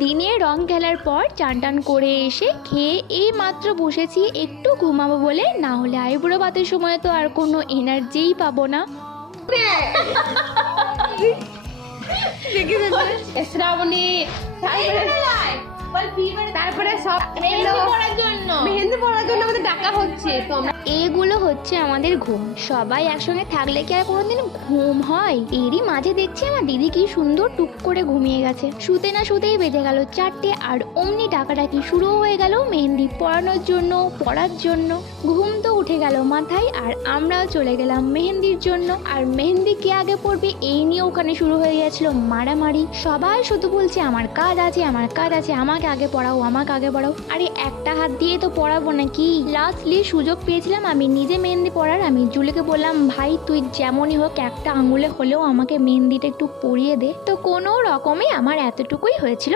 দিনে রং খেলার পর চান টান করে এসে খেয়ে এই মাত্র বসেছি একটু ঘুমাবো বলে, না হলে আইবুড়ো ভাতের সময় তো আর কোনো এনার্জিই পাবো না। শ্রাবণী তারপরে সব মেহেন্দি পড়ার জন্য আমাদের ডাকা হচ্ছে, তো আমরা এগুলো হচ্ছে আমাদের ঘুম। সবাই একসঙ্গে থাকলে কি আর কোনোদিন ঘুম হয়? এরই মাঝে দেখছি আমার দিদি কি সুন্দর টুক করে ঘুমিয়ে গেছে। শুতে না শুতেই বেজে গেল 4টে, আর অমনি ডাকাডাকি শুরু হয়ে গেল মেহেন্দি পড়ানোর জন্য, পড়ার জন্য। ঘুম তো উঠে গেল মাথায়, আর আমরাও চলে গেলাম মেহেন্দির জন্য। আর মেহেন্দি কে আগে পড়বে এই নিয়ে ওখানে শুরু হয়ে গেছিল মারামারি। সবাই শুধু বলছে আমার কাজ আছে, আমার কাজ আছে, আমাকে আগে পড়াও, আমাকে আগে পড়াও। আরে একটা হাত দিয়ে তো পড়াবো নাকি? লাস্টলি সুযোগ পেয়েছিলাম আমি নিজে মেহেন্দি পড়ার। আমি জুলিকে বললাম, ভাই তুই যেমনই হোক একটা আঙুলে হলেও আমাকে মেহেন্দিটা একটু পরিয়ে দে। তো কোনো রকমে আমার এতটুকুই হয়েছিল।